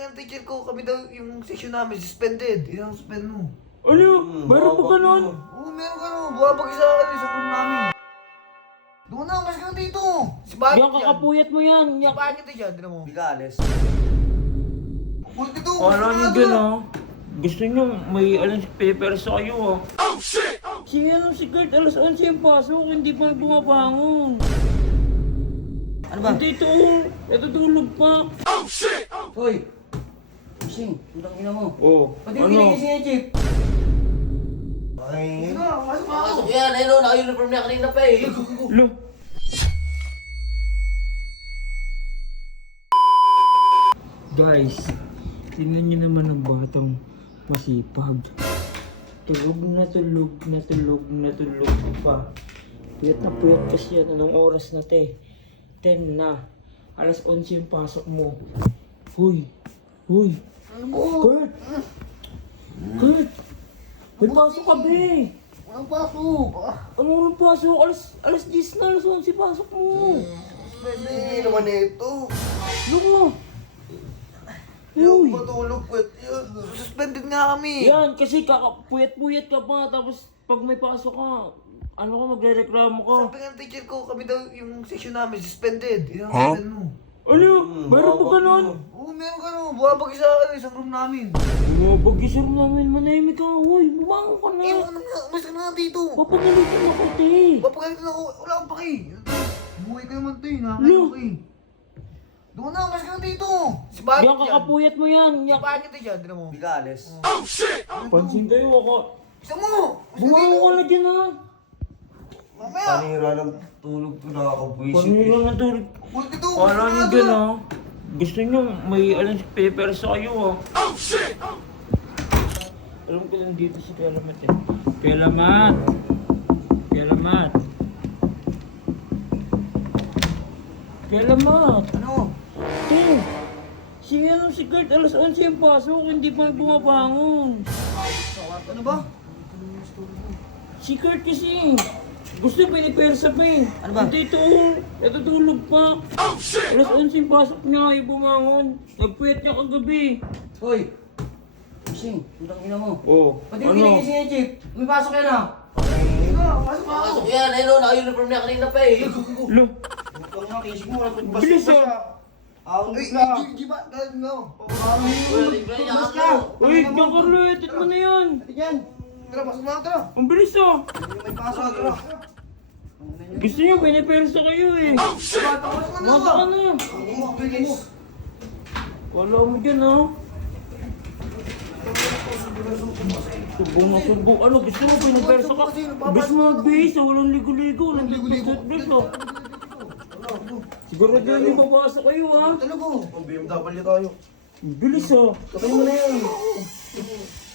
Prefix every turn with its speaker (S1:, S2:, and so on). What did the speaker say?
S1: ng teacher ko, kami daw yung section namin, suspended. Ilang suspend mo?
S2: Ano? Meron pa ganon?
S1: Oo, meron ka no. Buwabag sa akin sa room namin. Doon na, mas ka dito. Si Bakit
S2: Yan, kakapuyat mo yan.
S1: Si
S2: Yan.
S1: Bakit yan, tinan mo.
S3: Bigales.
S1: Ulit dito,
S2: Kala nyo gano'n? Gusto nyo may alam paper sa kayo ah. Oh shit! Si ano si Kurt, alas 11 yung pasok, hindi pa bumabangon.
S3: Ano ba?
S2: Hindi ito, natutulog pa.
S3: Hoy! Gising, tutang ina mo.
S2: Oh,
S3: Pati mo ginigising yan, Chip. Ay.
S4: Pasok yan, hello, naka-uniform niya kanina pa eh.
S2: Lo. Guys, tingnan nyo naman ang batang masipag. Tulog na tulog na tulog na tulog pa. Puyat na puyat kasi yan. Anong oras na te? 10 na. Alas 11 yung pasok mo. Huy! Huy! Kurt! Kurt! May pasok ka be!
S1: Walang pasok.
S2: Anong pasok? Alas 10 na. Alas 11 pasok mo.
S1: Hindi naman ito.
S2: Ano?
S1: Yung matulog ko. Suspended nga kami.
S2: Yan, kasi puyat-puyat ka pa. Tapos pag may pasok ka, ano ka, magre-reklamo ka.
S1: Sabi ng teacher ko, kami daw yung section namin, suspended. Ilang suspend mo?
S2: Ano? Meron pa ganon?
S1: Oo, meron ka no. Buwabag sa akin sa room namin.
S2: Bagisar namin, manahimik ka. Hoy, bumangon ka na.
S1: Ano nga, mas ka na dito.
S2: Papagalitin ako, te.
S1: Papagalitan ako, wala akong paki. Buhay ka naman to eh, nakakain ako eh. Doon na, mas ka na dito. Si Bakit
S2: Yan, kakapuyat mo yan.
S1: Si
S2: Yan.
S1: Bakit yan, tinan mo.
S3: Bigales.
S2: Pansin kayo ako.
S1: Isa mo! Mas ka
S2: Bumangon
S1: dito.
S2: ka na dyan ha.
S1: Mamaya.
S3: Panira ng tulog ko nakakabwisit.
S2: Panira ng tulog.
S1: Ulit dito.
S2: Kala nyo dyan ha. Gusto nyo may alam paper sa kayo ha. Oh shit! Alam ko lang dito si Pelamat eh. Pelamat! Pelamat! Pelamat!
S1: Ano?
S2: Te! Si ano si Kurt, alas 11 yung pasok, hindi pa bumabangon.
S1: Ano ba?
S2: Si Kurt kasi, gusto pinipersa pa eh.
S3: Ano ba?
S2: Hindi ito, natutulog pa. Alas 11 yung pasok niya, ay bumangon. Nagpuyat niya kagabi.
S3: Hoy! Gising, tutang ina mo.
S2: Oh,
S3: Pati mo ginigising yan, Chip. May pasok yan ah.
S4: Pasok yan, hello, naka-uniform niya kanina pa eh.
S2: Lo,
S3: Ikaw nga, kising mo.
S2: bilis ah.
S3: Ahon
S1: Ay,
S3: na.
S1: di ba? Dahil nga.
S4: Libre niya
S1: Mas
S4: ako.
S1: ka.
S2: Uy, Giancarlo, etit mo na yan.
S3: Yan.
S1: Tara, pasok na tara.
S2: Ang bilis ah.
S3: May pasok. Tara.
S2: Gusto niyo, pinipersa kayo eh.
S1: Pasok na
S2: Mata ka na. Wala mo dyan ah. Subong na subong. Ano, gusto mo pinipersa ka? Gusto mo magbihis ah, walang ligo-ligo. Walang ligo-ligo ah. Siguro dyan yung babasa kayo ah.
S1: Talaga.
S3: Ang BMW tayo.
S2: Ang bilis ah.
S3: Kapay mo na yan.